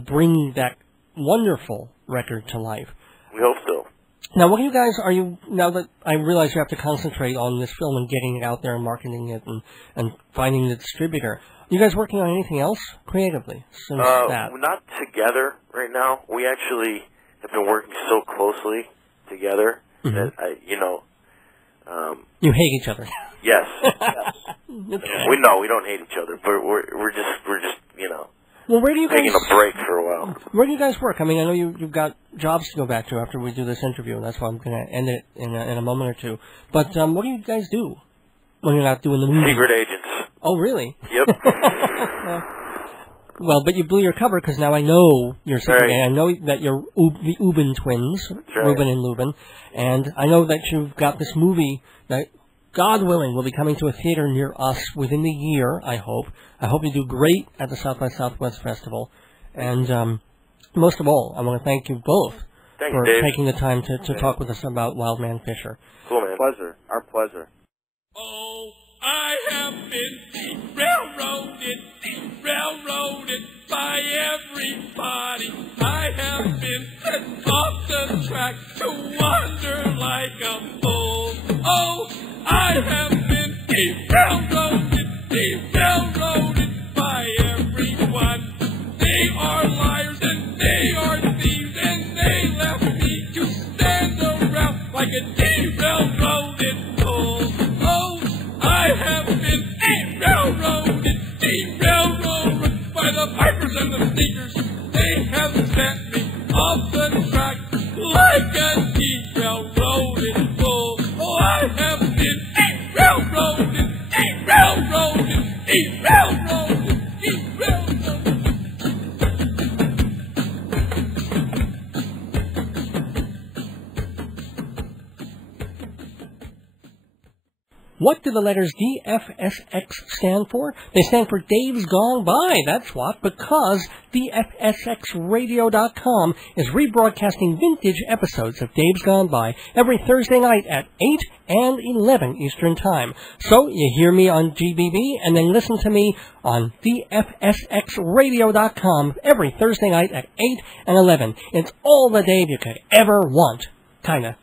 bring that wonderful record to life. We hope so. Now, what now that I realize you have to concentrate on this film and getting it out there and marketing it and finding the distributor, you guys working on anything else creatively since that? We're not together right now. We actually have been working so closely together that you hate each other. Yes. We don't hate each other, but we're just Well, where do you taking guys, a break for a while. Where do you guys work? I mean, I know you've got jobs to go back to after we do this interview, and that's why I'm going to end it in a moment or two. But what do you guys do when you're not doing the movie? Secret agents. Oh, really? Yep. Well, but you blew your cover because now I know you're secret. Right. I know that you're the Ubin Twinz, right. Rubin and Lubin, and I know that you've got this movie that, God willing, will be coming to a theater near us within the year, I hope. I hope you do great at the South by Southwest Festival. And most of all, I want to thank you both for taking the time to talk with us about Wild Man Fischer. Cool, man. Pleasure. Our pleasure. Oh, I have been derailroaded by everybody. I have been set off the track to wander like a fool. Oh, I have been derailroaded by everyone. They are liars and they are thieves and they left me to stand around like a derailroaded fool. Oh, I have been derailroaded by the pipers and the sneakers. They have sent me off the track like a derailroaded fool. Oh, I have been derailroaded. What do the letters DFSX stand for? They stand for Dave's Gone By, that's what, because DFSXradio.com is rebroadcasting vintage episodes of Dave's Gone By every Thursday night at 8 and 11 Eastern Time. So you hear me on GBB and then listen to me on DFSXradio.com every Thursday night at 8 and 11. It's all the Dave you could ever want. Kinda.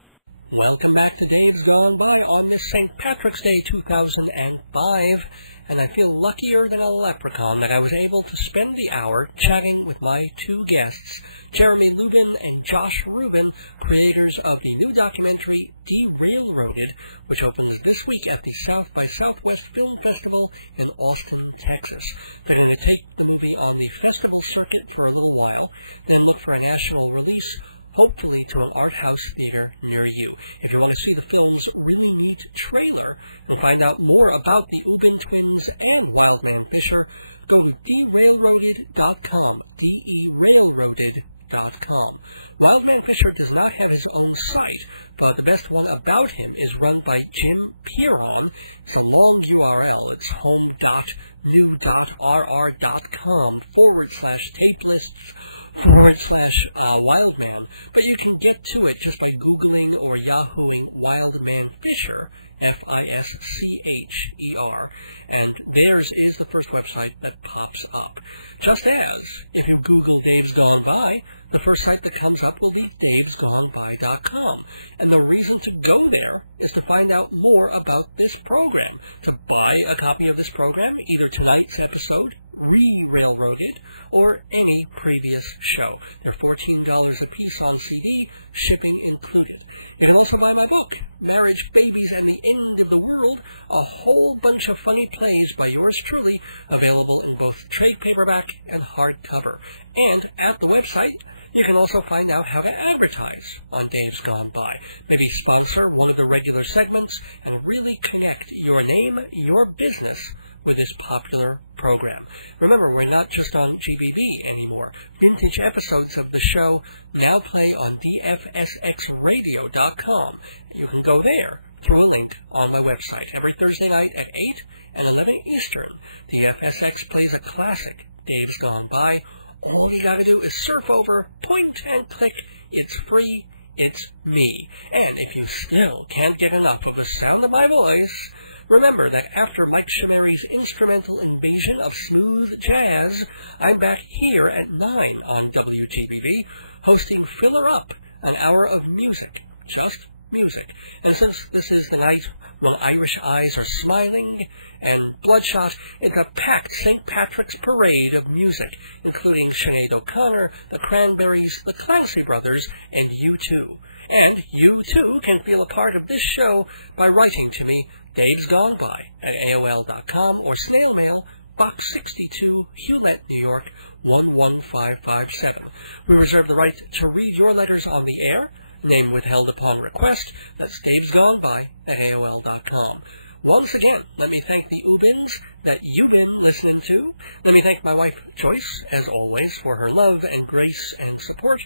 Welcome back to Dave's Gone By on this St. Patrick's Day 2005, and I feel luckier than a leprechaun that I was able to spend the hour chatting with my two guests, Jeremy Lubin and Josh Rubin, creators of the new documentary Derailroaded, which opens this week at the South by Southwest Film Festival in Austin, Texas. They're going to take the movie on the festival circuit for a little while, then look for a national release, hopefully to an art house theater near you. If you want to see the film's really neat trailer and find out more about the Ubin Twinz and Wild Man Fischer, go to Derailroaded.com, Derailroaded.com. Wild Man Fischer does not have his own site, but the best one about him is run by Jim Pieron. It's a long URL. It's home.rr.com/tapelists/Wildman, but you can get to it just by Googling or Yahooing Wild Man Fischer, Fischer, and theirs is the first website that pops up. Just as, if you Google Dave's Gone By, the first site that comes up will be davesgoneby.com. And the reason to go there is to find out more about this program, to buy a copy of this program, either tonight's episode, RERAILROADED, or any previous show. They're $14 a piece on CD, shipping included. You can also buy my book, Marriage, Babies, and the End of the World, a whole bunch of funny plays by yours truly, available in both trade paperback and hardcover. And at the website, you can also find out how to advertise on Dave's Gone By. Maybe sponsor one of the regular segments and really connect your name, your business, with this popular program. Remember, we're not just on GBB anymore. Vintage episodes of the show now play on DFSXradio.com. You can go there through a link on my website. Every Thursday night at 8 and 11 Eastern, DFSX plays a classic, Dave's Gone By. All you gotta do is surf over, point and click. It's free. It's me. And if you still can't get enough of the sound of my voice, Remember that after Mike Shameri's instrumental invasion of smooth jazz, I'm back here at 9 on WGBB, hosting Filler Up, an hour of music, just music. And since this is the night when Irish eyes are smiling and bloodshot, it's a packed St. Patrick's parade of music, including Sinead O'Connor, the Cranberries, the Clancy Brothers, and U2. And you, too, can feel a part of this show by writing to me, Dave's Gone By, at AOL.com, or snail mail, Box 62, Hewlett, New York, 11557. We reserve the right to read your letters on the air, name withheld upon request. That's Dave's Gone By at AOL.com. Once again, let me thank the Ubins that you've been listening to. Let me thank my wife, Joyce, as always, for her love and grace and support.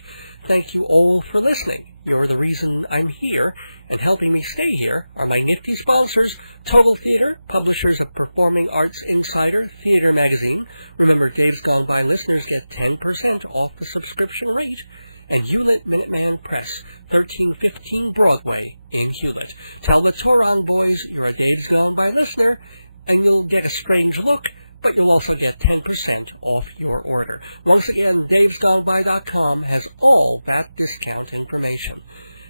Thank you all for listening. You're the reason I'm here, and helping me stay here are my nifty sponsors, Total Theater, publishers of Performing Arts Insider Theater Magazine. Remember, Dave's Gone By listeners get 10% off the subscription rate. And Hewlett Minuteman Press, 1315 Broadway in Hewlett. Tell the Toron boys you're a Dave's Gone By listener, and you'll get a strange look, but you'll also get 10% off your order. Once again, davesgoneby.com has all that discount information.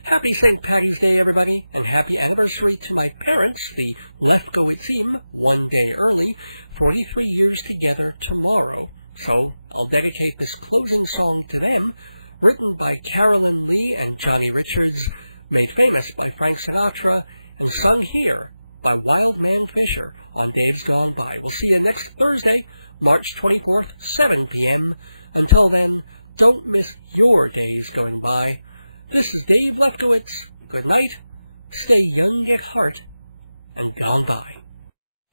Happy St. Patty's Day, everybody, and happy anniversary to my parents, the Lefkowitz, one day early, 43 years together tomorrow. So I'll dedicate this closing song to them, written by Carolyn Lee and Johnny Richards, made famous by Frank Sinatra, and sung here by Wild Man Fischer on Dave's Gone By. We'll see you next Thursday, March 24th, 7 p.m. Until then, don't miss your days going by. This is Dave Lefkowitz. Good night, stay young at heart, and gone by.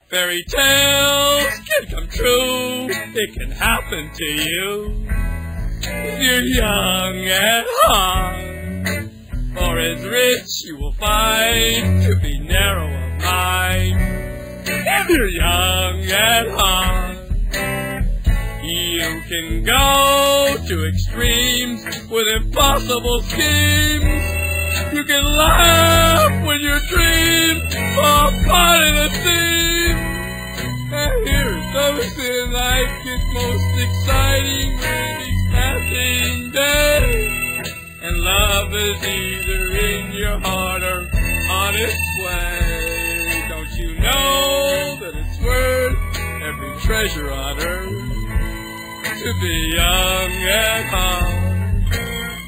Fairy tales can come true. It can happen to you. If you're young at heart, or as rich you will find to be narrow of mind. If you're young at heart, you can go to extremes with impossible schemes. You can laugh when your dreams are part of the theme. And here's something like it's most exciting when it's passing day. And love is either in your heart or on its way. Don't you know that it's worth every treasure on earth to be young at heart?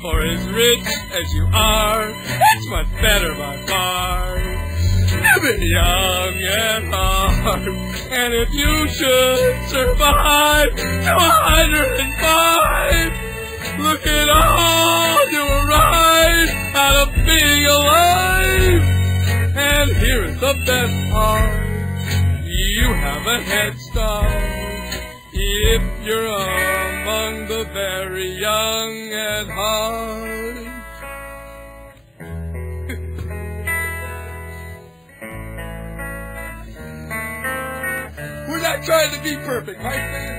For as rich as you are, it's much better by far to be young at heart. And if you should survive to 105, look at all you arrive out of being alive. And here's the best part, you have a head start if you're among the very young at heart. We're not trying to be perfect, my friend.